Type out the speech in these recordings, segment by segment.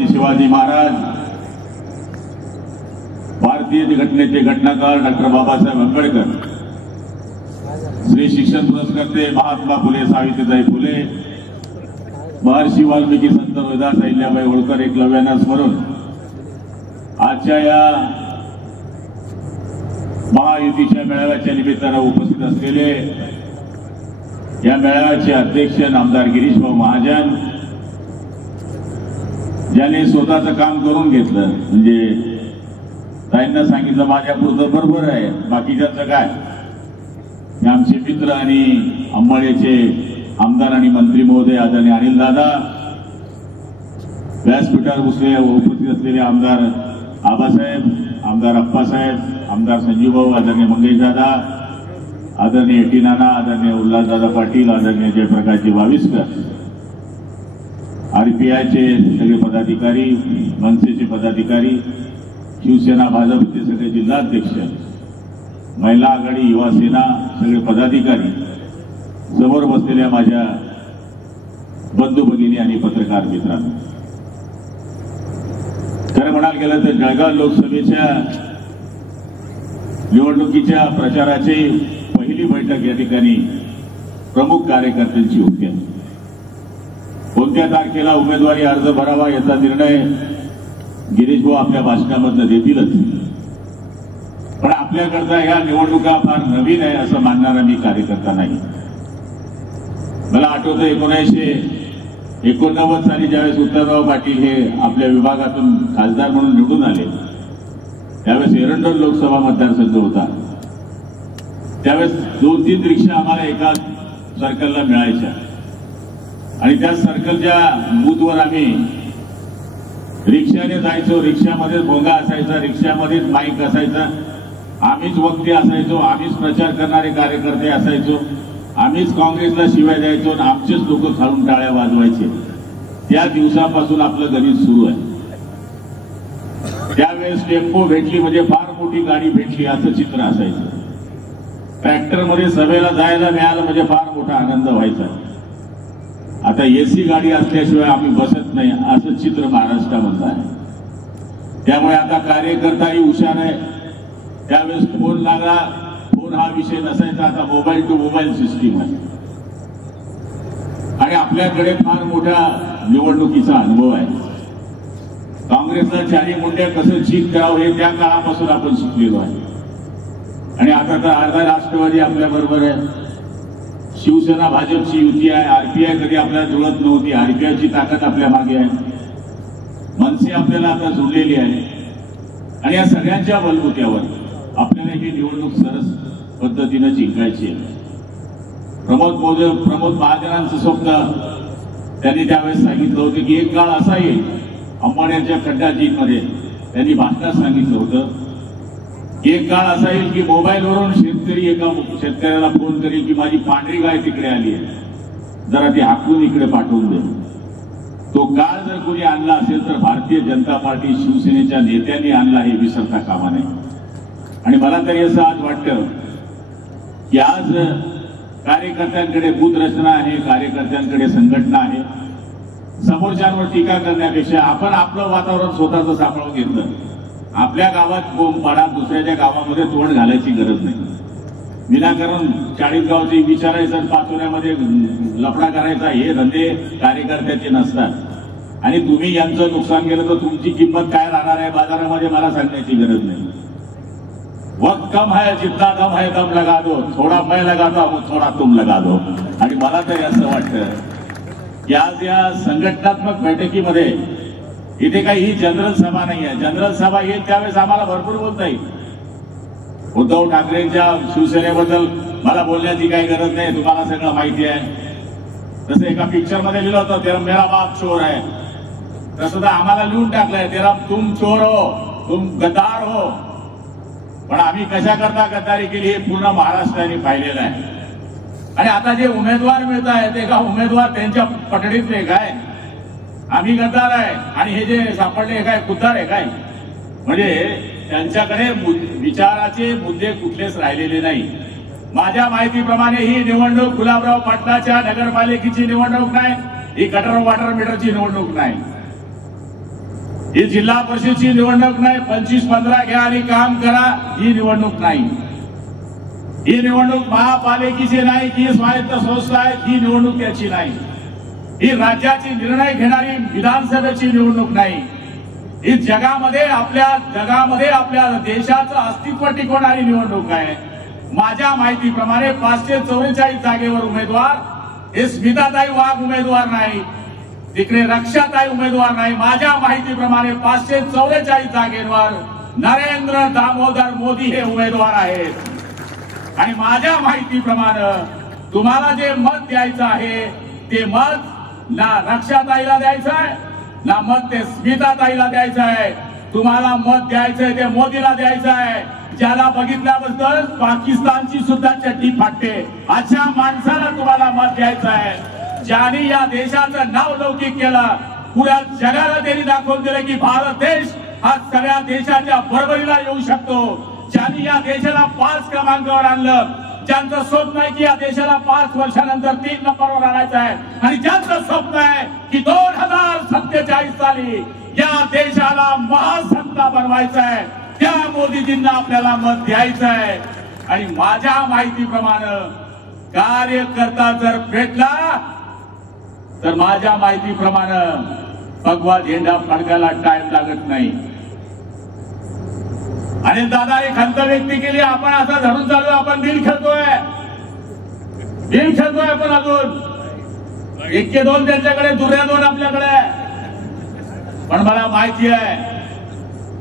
छत्रपती शिवाजी महाराज, भारतीय घटनेचे घटनाकार डॉक्टर बाबासाहेब आंबेडकर, श्री शिक्षण पुरस्कर्ते महात्मा फुले सावित्रीबाई फुले, महर्षी वाल्मिकी, संत रोहिदास अहिल्याबाई होळकर एकलव्यांना स्मरून आजच्या या महायुतीच्या मेळाव्याच्या निमित्तानं उपस्थित असलेले या मेळाव्याचे अध्यक्ष नामदार गिरीश भाऊ महाजन, ज्यांनी स्वतःचं काम करून घेतलं, म्हणजे ताईंना सांगितलं माझ्यापुरतं बरोबर आहे, बाकीच्याचं काय, आमचे मित्र आणि अंबळेचे आमदार आणि मंत्री महोदय आदरणीय अनिल दादा, व्यासपीठावर उपस्थित असलेले आमदार आबासाहेब, आमदार अप्पासाहेब, आमदार संजीवभाऊ, आदरणीय मंगेश दादा, आदरणीय टी नाना, आदरणीय उल्हासदादा पाटील, आदरणीय जयप्रकाशजी वाविस्कर, आरपीआयचे सगळे पदाधिकारी, मनसेचे पदाधिकारी, शिवसेना भाजपचे सगळे जिल्हाध्यक्ष, महिला आघाडी, युवा सेना सगळे पदाधिकारी, समोर बसलेल्या माझ्या बंधू भगिनी आणि पत्रकार मित्रांनो, खरं म्हणायला गेलं तर जळगाव लोकसभेच्या निवडणुकीच्या प्रचाराची पहिली बैठक या ठिकाणी प्रमुख कार्यकर्त्यांची होती. कोणत्या तारखेला उमेदवारी अर्ज भरावा याचा निर्णय गिरीश भाऊ आपल्या भाषणामधून देतीलच, पण आपल्याकरता या निवडणुका फार नवीन आहे असं मानणारा मी कार्यकर्ता नाही. मला आठवतं 1989 साली ज्यावेळेस उत्तरराव पाटील हे आपल्या विभागातून खासदार म्हणून निवडून आले, त्यावेळेस एरंडोल लोकसभा मतदारसंघ होता. त्यावेळेस 2-3 रिक्षा आम्हाला एका सर्कलला मिळायच्या आणि त्या सर्कलच्या बूथवर आम्ही रिक्षाने जायचो. रिक्षामध्ये भोंगा असायचा, रिक्षामध्येच माईक असायचा, आम्हीच वक्ते असायचो, आम्हीच प्रचार करणारे कार्यकर्ते असायचो, आम्हीच काँग्रेसला शिव्या द्यायचो आणि आमचेच लोक खालून टाळ्या वाजवायचे. त्या दिवसापासून आपलं गणित सुरू आहे. त्यावेळेस टेम्पो भेटली म्हणजे फार मोठी गाडी भेटली असं चित्र असायचं. ट्रॅक्टरमध्ये सभेला जायला मिळालं म्हणजे फार मोठा आनंद व्हायचा. आता एसी गाडी असल्याशिवाय आम्ही बसत नाही असं चित्र महाराष्ट्रामधलं आहे. त्यामुळे आता कार्यकर्ताही हुशार आहे. त्यावेळेस फोन लागला, फोन हा विषय नसायचा, आता मोबाईल टू मोबाईल सिस्टीम आहे आणि आपल्याकडे फार मोठा निवडणुकीचा अनुभव आहे. काँग्रेसला चारी मुंड्या कसं चीक करावं हे त्या काळापासून आपण शिकलेलो आहे आणि आता तर अर्धा राष्ट्रवादी आपल्या बरोबर आहे. शिवसेना भाजपची युती आहे. आरपीआय कधी आपल्याला जुळत नव्हती, आरपीआयची ताकद आपल्या मागे आहे. मनसे आपल्याला आता जुळलेली आहे आणि या सगळ्यांच्या बलबुत्यावर आपल्याला ही निवडणूक सरस पद्धतीनं जिंकायची आहे. प्रमोद महाजनांचं स्वप्न त्यांनी त्यावेळेस सांगितलं होतं की एक काळ असा येईल, अंबाड्याच्या खड्डाजीमध्ये त्यांनी भाषणात सांगितलं होतं, एक काळ असा येईल की मोबाईलवरून शेतकरी एका शेतकऱ्याला फोन करेल की माझी पांढरी गाय तिकडे आली आहे, जरा ती हाकून इकडे पाठवून दे. तो काळ जर कोणी आणला असेल तर भारतीय जनता पार्टी शिवसेनेच्या नेत्यांनी आणला हे विसरता कामा नये. आणि मला तरी असं आज वाटतं की आज कार्यकर्त्यांकडे बूथ रचना आहे, कार्यकर्त्यांकडे संघटना आहे. समोरच्यांवर टीका करण्यापेक्षा आपण आपलं वातावरण स्वतःचं सांभाळून घेतलं. आपल्या गावात बोंब पाडा, दुसऱ्याच्या गावामध्ये तोंड घालायची गरज नाही. विनाकारण 40 गावचे विचारायचं, पाचोऱ्यामध्ये लफडा करायचा, हे धंदे कार्यकर्त्याचे नसतात आणि तुम्ही यांचं नुकसान केलं तर तुमची किंमत काय राहणार आहे बाजारामध्ये मला सांगण्याची गरज नाही. वक्त कम है, जितना दम है दम लगा दो, थोड़ा मैं लगा दो, थोड़ा तुम लगा दो. आणि मला तरी असं वाटतं की आज या संघटनात्मक बैठकीमध्ये इथे काही ही जनरल सभा नाही आहे. जनरल सभा येईल त्यावेळेस आम्हाला भरपूर बोलता येईल. उद्धव ठाकरेंच्या शिवसेनेबद्दल मला बोलण्याची काही गरज नाही, तुम्हाला सगळं माहिती आहे. तसं एका पिक्चर मध्ये लिहिलं होतं, तेरा मेरा बाप चोर आहे, तसं तर आम्हाला लिहून टाकलंय, तेरा तुम चोर हो, तुम गद्दार हो. पण आम्ही कशा करता गद्दारी केली हे पूर्ण महाराष्ट्राने पाहिलेलं आहे. आणि आता जे उमेदवार मिळत आहेत ते का उमेदवार त्यांच्या पटडीतले काय आम्ही गद्दार आहे आणि हे जे सापडले काय खुद्दार आहे काय, म्हणजे त्यांच्याकडे विचाराचे मुद्दे कुठलेच राहिलेले नाही. माझ्या माहितीप्रमाणे ही निवडणूक गुलाबराव पाटलाच्या नगरपालिकेची निवडणूक नाही, ही गटर वॉटर मीटरची निवडणूक नाही. ही जिल्हा परिषदची निवडणूक नाही, 25-15 घ्या आणि काम करा, ही निवडणूक नाही. ही निवडणूक महापालिकेची नाही की स्वायत्त संस्था आहे, ही निवडणूक त्याची नाही. ही राज्याची निर्णय घेणारी विधानसभेची निवडणूक नाही. ही जगामध्ये आपल्या देशाचं अस्तित्व टिकवणारी निवडणूक आहे. माझ्या माहितीप्रमाणे 544 जागेवर उमेदवार हे स्मिताताई वाघ उमेदवार नाही, तिकडे रक्षाताई उमेदवार नाही. माझ्या माहितीप्रमाणे 544 जागेवर नरेंद्र दामोदर मोदी हे उमेदवार आहेत. आणि माझ्या माहितीप्रमाणे तुम्हाला जे मत द्यायचं आहे ते मत ना रक्षाताईला द्यायचं आहे ना मत ते स्मिताताईला द्यायचं आहे. तुम्हाला मत द्यायचंय ते मोदीला द्यायचं आहे, ज्याला बघितल्याबद्दल पाकिस्तानची सुद्धा चड्डी फाटते अशा माणसाला तुम्हाला मत द्यायचं आहे, ज्याने या देशाचं नाव लौकिक केलं. पुऱ्या जगाला त्यांनी दाखवून दिलं की भारत देश हा सगळ्या देशाच्या बरोबरीला येऊ शकतो. ज्यांनी या देशाला 5 क्रमांकावर आणलं, ज्यांचं स्वप्न आहे की या देशाला 5 वर्षानंतर 3 नंबरवर आणायचं आहे, आणि ज्यांचं स्वप्न आहे की 2047 साली या देशाला महासत्ता बनवायचं आहे, त्या मोदीजींना आपल्याला मत द्यायचं आहे. आणि माझ्या माहितीप्रमाणे कार्यकर्ता जर भेटला तर माझ्या माहितीप्रमाणे भगवा झेंडा फडकायला टाइम लागत नाही. आणि दादा एक खंत व्यक्त केली, आपण असं धरून चालू, आपण बिल खेळतोय आपण अजून 1-2 त्यांच्याकडे, दुर्या 2 आपल्याकडे. पण मला माहिती आहे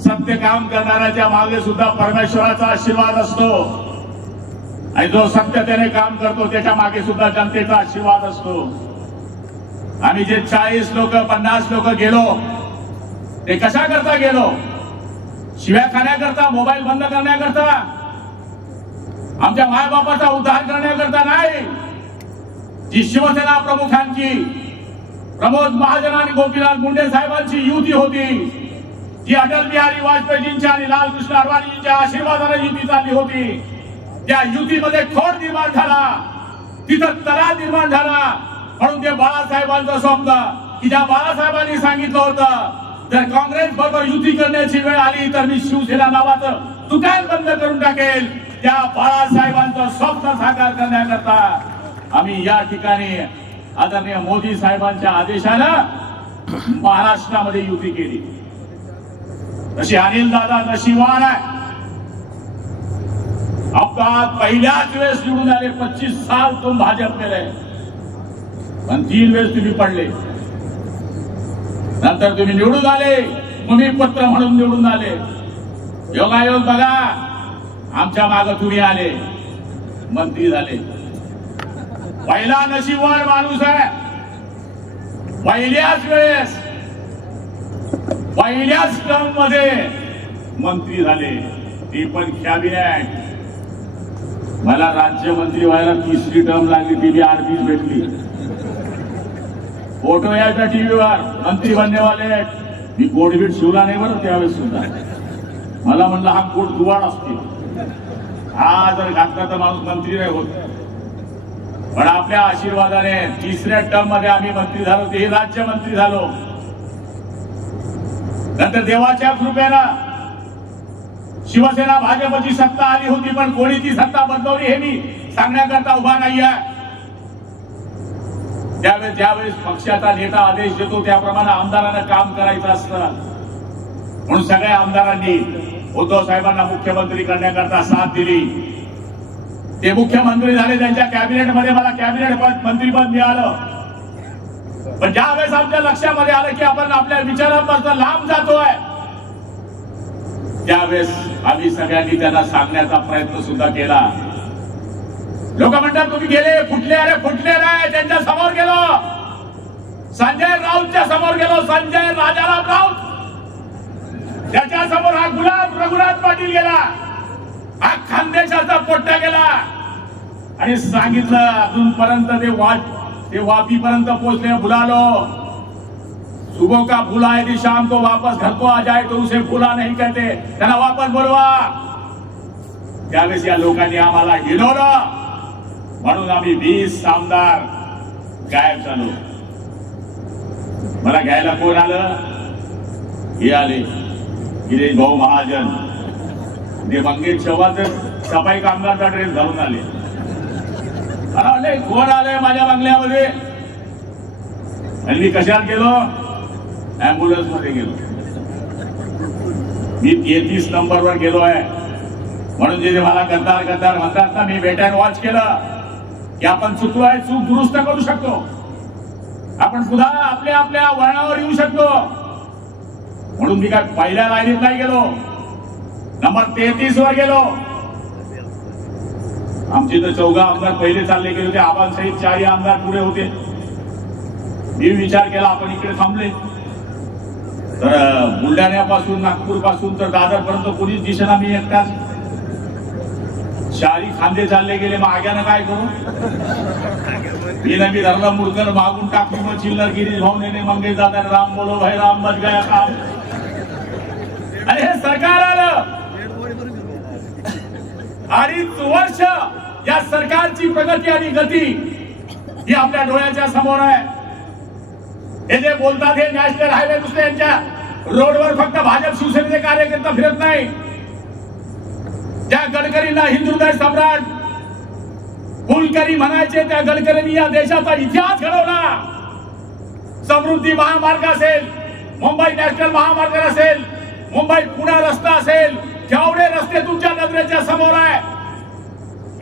सत्य काम करणाऱ्याच्या मागे सुद्धा परमेश्वराचा आशीर्वाद असतो, आणि जो सत्यतेने काम करतो त्याच्या मागे सुद्धा जनतेचा आशीर्वाद असतो. आम्ही जे 40 लोक 50 लोक गेलो ते कशा करता गेलो? शिव्या खाण्याकरता, मोबाईल बंद करण्याकरता, आमच्या मायबापाचा उद्धार करण्याकरता नाही. जी शिवसेना प्रमुखांची, प्रमोद महाजन आणि गोपीनाथ मुंडे साहेबांची युती होती, जी अटल बिहारी वाजपेयींच्या आणि लालकृष्ण अडवाणींच्या आशीर्वादाने युती चालली होती, त्या युतीमध्ये खोड निर्माण झाला, तिथं तडा निर्माण झाला. म्हणून ते बाळासाहेबांचं स्वप्न की ज्या बाळासाहेबांनी सांगितलं होतं जर काँग्रेस बरोबर युती करण्याची वेळ आली तर मी शिवसेना नावाचं दुकान बंद करून टाकेल, त्या बाळासाहेबांचं स्वप्न साकार करण्याकरता आम्ही या ठिकाणी आदरणीय मोदी साहेबांच्या आदेशानं महाराष्ट्रामध्ये युती केली. तशी अनिल दादा नशिबान आहे, अपघात पहिल्याच वेळेस निवडून आले. 25 साल तुम भाजप में रहे, पण 3 वेळेस तुम्ही पडले. नंतर तुम्ही निवडून आले, भूमिपुत्र म्हणून निवडून आले. योगायोग बघा, आमच्या मागे तुम्ही आले, मंत्री झाले. पहिला नशीबवान माणूस आहे, पहिल्याच वेळेस पहिल्याच टर्म मध्ये मंत्री झाले, ते पण कॅबिनेट. मला राज्यमंत्री व्हायला 3री टर्म लागली, ती बी 8-20 भेटली. फोटो यायचा टीव्हीवर, मंत्री बनने वाले. मी कोडबीट शिवला नाही बरं त्यावेळेस सुद्धा. मला म्हणलं हा कोट दुवाड असते, हा जर घातला तर माणूस मंत्री नाही होत. पण आपल्या आशीर्वादाने 3ऱ्या टर्म मध्ये आम्ही मंत्री झालो, तेही राज्यमंत्री झालो. नंतर देवाच्या कृपेनं शिवसेना भाजपची सत्ता आली होती, पण कोणी ती सत्ता बदलवली हे मी सांगण्याकरता उभा नाही आहे. ज्यावेळेस पक्षाचा नेता आदेश देतो त्याप्रमाणे आमदारांना काम करायचं असतं. म्हणून सगळ्या आमदारांनी उद्धव साहेबांना मुख्यमंत्री करण्याकरता साथ दिली. ते मुख्यमंत्री झाले, त्यांच्या कॅबिनेटमध्ये मला कॅबिनेट मंत्रीपद मिळालं. पण ज्यावेळेस आमच्या लक्षामध्ये आलं की आपण आपल्या विचारांपासून लांब जातोय, त्यावेळेस आम्ही सगळ्यांनी त्यांना सांगण्याचा प्रयत्न सुद्धा केला. लोक म्हणतात तुम्ही गेले, फुटले. अरे फुटले नाही, त्यांच्या समोर गेलो, संजय राऊतच्या समोर गेलो. संजय राजाराम राऊत, त्याच्या समोर हा गुलाब रघुनाथ पाटील गेला, हा खानदेशाचा पोट्टा गेला, आणि सांगितलं अजूनपर्यंत ते वापीपर्यंत पोहोचले. बुलालो, सुबह का बुला यदि शाम को वापस घर को आ जाए तो उसे बुला नहीं कहते, त्यांना वापस बोलवा. त्यावेळेस या लोकांनी आम्हाला हिलवलं, म्हणून आम्ही 20 आमदार गायब झालो. मला घ्यायला कोण आलं? हे आले गिरीश भाऊ महाजन, ते मंगेश चव्हाण सफाई कामगारचा ड्रेस घालून आले. आले कोण आले माझ्या बंगल्यामध्ये? आणि मी कशात गेलो? ऍम्ब्युलन्स मध्ये गेलो. मी 33 नंबरवर गेलो आहे. म्हणून जे मला गद्दार गद्दार म्हणतात ना, मी वेट अँड वॉच केलं की आपण चुकलो आहे, चूक दुरुस्त करू शकतो, आपण पुन्हा आपल्या आपल्या वळणावर येऊ शकतो. म्हणून मी काय पहिल्या लाईनीत नाही गेलो, नंबर 33 वर गेलो. आमचे तर 14 आमदार पहिले चालले गेले होते, आबांसहित 4 आमदार पुढे होते. मी विचार केला आपण इकडे थांबले तर बुलढाण्यापासून नागपूर पासून तर दादर पर्यंत कोणीच दिसेना, मी एकटाच. 4 खांदे चालले गेले, मग आग्यानं काय करू? मी धरलं मुरकर मागून टाकली, मग चिल्लर गिरीश भाऊ नेने मंगेश दादा राम बोलो भाई राम बच गया काम. आणि हे सरकार आलं. 2.5 वर्ष या सरकारची प्रगती आणि गती ही आपल्या डोळ्याच्या समोर आहे. हे जे बोलतात हे नॅशनल हायवे नुसते यांच्या रोडवर फक्त भाजप शिवसेनेचे कार्यकर्ता फिरत नाही. ज्या गडकरींना हिंदुत्व सम्राट कुलकर्णी म्हणायचे, त्या गडकरींनी या देशाचा इतिहास घडवला. समृद्धी महामार्ग असेल, मुंबई नॅशनल महामार्ग असेल, मुंबई पुणे रस्ता असेल, जेवढे रस्ते तुमच्या नजरेच्या समोर आहे,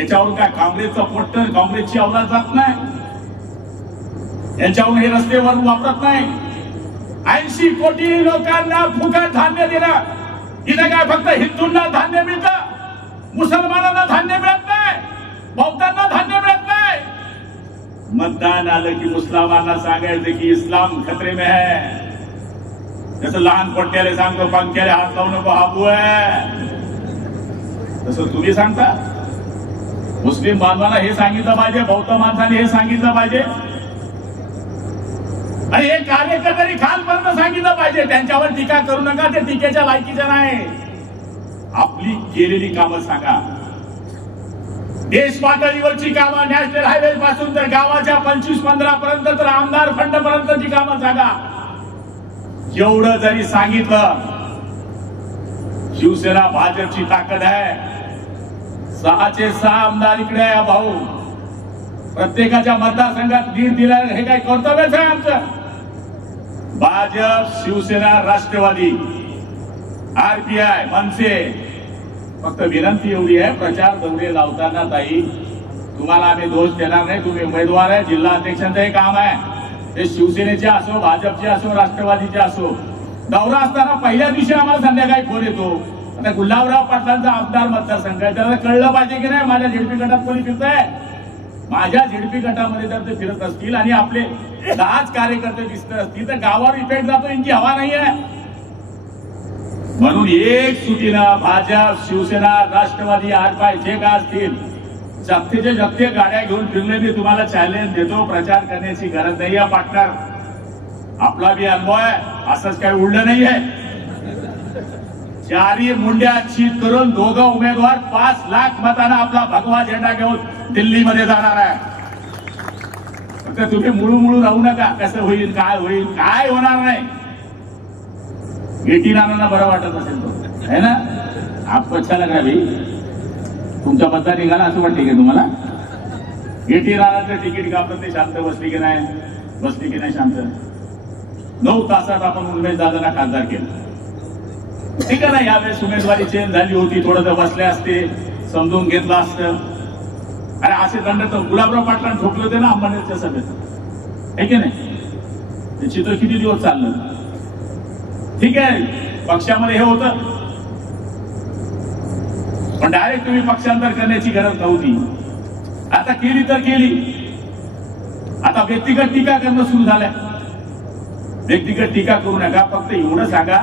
याच्यावरून काय काँग्रेसचं पट्टर, काँग्रेसची अवलाद जात नाही. यांच्यावरून हे रस्ते वरून वापरत नाही. 80 कोटी लोकांना फुकट धान्य देणं, इथे काय फक्त हिंदूंना धान्य मिळतं, मुसलमानांना धान्य मिळत नाही, बौद्धांना धान्य मिळत नाही. मतदान आलं की मुसलमानांना सांगायचं की इस्लाम खतरे में है. जसं लहान पोट्याला सांगतो पंख्याला हात लावू नको, हाबू आहे, तसं तुम्ही सांगता. मुस्लिम बांधवांना हे सांगितलं पाहिजे, बौद्ध माणसाने हे सांगितलं पाहिजे, आणि हे कार्यकर्त्यांनी खालपर्यंत सांगितलं पाहिजे. त्यांच्यावर टीका करू नका, ते टीकेच्या लायकीचं नाही. आपली केलेली कामं सांगा. देश पातळीवरची कामं, नॅशनल हायवे पासून तर गावाच्या 25-15 पर्यंत तर आमदार फंड पर्यंतची कामं सांगा. एवढं जरी सांगितलं, शिवसेना भाजपची ताकद आहे. 6चे 6 आमदार इकडे आहे भाऊ. प्रत्येकाच्या मतदारसंघात लीड दिला, हे काय कर्तव्यच आहे आमचं. भाजप, शिवसेना, राष्ट्रवादी, आरपीआय, मनसे. फक्त विनंती एवढी आहे, प्रचार दौरे लावताना ताई तुम्हाला आम्ही दोष देणार नाही. तुम्ही उमेदवार आहे, जिल्हा अध्यक्षांचं हे काम आहे. ते शिवसेनेचे असो, भाजपचे असो, राष्ट्रवादीचे असो. दौरा असताना पहिल्या दिवशी आम्हाला संध्याकाळी फोन येतो, आता गुलाबराव पाटलांचा आमदार मतदारसंघ आहे, त्याला कळलं पाहिजे की नाही माझ्या झेडपी गटात कोणी फिरत आहे. माझ्या झेडपी गटामध्ये जर ते फिरत असतील आणि आपले 10च कार्यकर्ते दिसत असतील तर गावावर इफेक्ट जातो, यांची हवा नाही आहे. म्हणून एक सुटीनं भाजप, शिवसेना, राष्ट्रवादी, आरपाय जे काय असतील, जप्तेचे जप्ते गाड्या घेऊन फिरले. मी तुम्हाला चॅलेंज देतो, प्रचार करण्याची गरज नाही आहे पार्टनर. आपला बी अनुभव आहे, असंच काही उडलं नाही आहे. 4 मुंड्या चित करून 2 उमेदवार 5 लाख मतांना आपला भगवा झेंडा घेऊन दिल्लीमध्ये जाणार आहे. फक्त तुम्ही मुळू राहू नका, कसं होईल, काय होईल, काय होणार नाही. गेटी नानांना बरं वाटत असेल तो, है ना? आपको अच्छा लग रहा भाई, तुमचा मतदार निघाला असं वाटते की तुम्हाला? गेटी नानाचं तिकीट कापलं, ते शांत बसली की नाही शांत. 9 तासात आपण उमेश दादांना खासदार केलं. ठीक आहे ना, यावेळेस उमेदवारी चेंज झाली होती, थोडं बसले असते, समजून घेतलं असतं. अरे असे दंड तर गुलाबराव पाटलांना ठोकले होते ना अंबानीच्या सभेत, आहे की नाही? ते चित्र किती दिवस चाललं. ठीक आहे, पक्षामध्ये हे होतं, पण डायरेक्ट तुम्ही पक्षांतर करण्याची गरज नव्हती. आता केली तर केली. आता व्यक्तिगत टीका करणं सुरू झालंय. व्यक्तिगत टीका करू नका, फक्त एवढं सांगा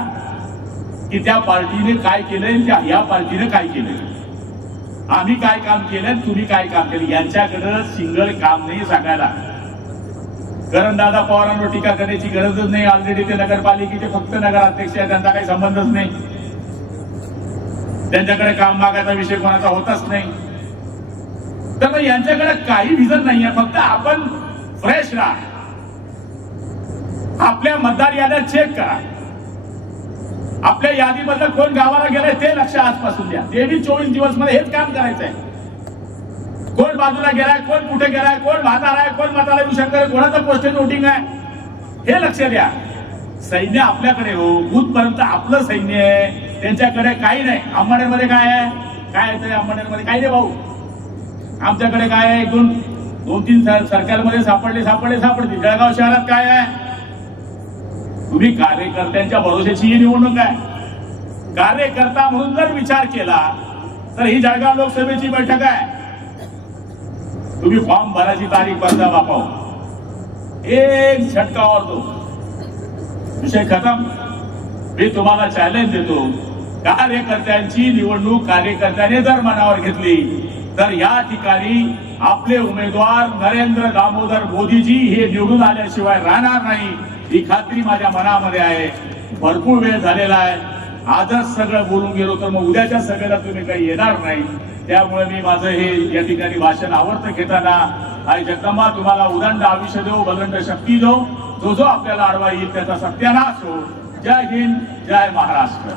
की त्या पार्टीने काय केलंय, या पार्टीने काय केलंय, आम्ही काय काम केलं, तुम्ही काय काम केलं. यांच्याकडे सिंगल काम नाही सांगायला. दादा पवारांवर टीका करण्याची गरजच नाही. ऑलरेडी ते नगरपालिकेचे फक्त नगराध्यक्ष आहे, त्यांचा काही संबंधच नाही. त्यांच्याकडे काम मागायचा विषय कोणाचा होतच नाही. तर मग यांच्याकडे काही विजन नाहीये. फक्त आपण फ्रेश राहा, आपल्या मतदार याद्या चेक करा. आपल्या यादीमधलं कोण गावाला गेलंय ते लक्ष आजपासून द्या. 23-24 दिवस मध्ये हेच काम करायचंय. कोण बाजूला गेलाय, कोण कुठे गेलाय, कोण म्हातारा आहे, कोण म्हातारा येऊ शकणार, कोणाचं पोस्टेज वोटिंग आहे, हे लक्ष द्या. सैन्य आपल्याकडे हो, बूथपर्यंत आपलं सैन्य आहे, त्यांच्याकडे काही नाही. अंबानेरमध्ये काय आहे, काय येतंय अंबानेरमध्ये, काही नाही भाऊ. आमच्याकडे काय आहे, दोन तीन सरकारमध्ये सापडतील. जळगाव शहरात काय आहे, तुम्ही कार्यकर्त्यांच्या भरोश्याची ही निवडणूक आहे. कार्यकर्ता म्हणून जर विचार केला तर ही जळगाव लोकसभेची बैठक आहे. तुम्ही फॉर्म भरायची तारीख बदला बापाव, एक झटकावर दो, विषय खतम. मी तुम्हाला चॅलेंज देतो, कार्यकर्त्यांची निवडणूक कार्यकर्त्याने जर मनावर घेतली तर या ठिकाणी आपले उमेदवार नरेंद्र दामोदर मोदीजी हे निवडून आल्याशिवाय राहणार नाही, ही खात्री माझ्या मनामध्ये आहे. भरपूर वेळ झालेला आहे. आजच सगळं बोलून गेलो तर मग उद्याच्या सभेला तुम्ही काही येणार नाही. त्यामुळे मी माझं हे या ठिकाणी भाषण आवडतं घेताना, आई जगदंबा तुम्हाला उदंड आयुष्य देऊ, बलंड शक्ती देऊ, जो आपल्याला अडवा येईल त्याचा सत्यानाश हो. जय हिंद, जय महाराष्ट्र.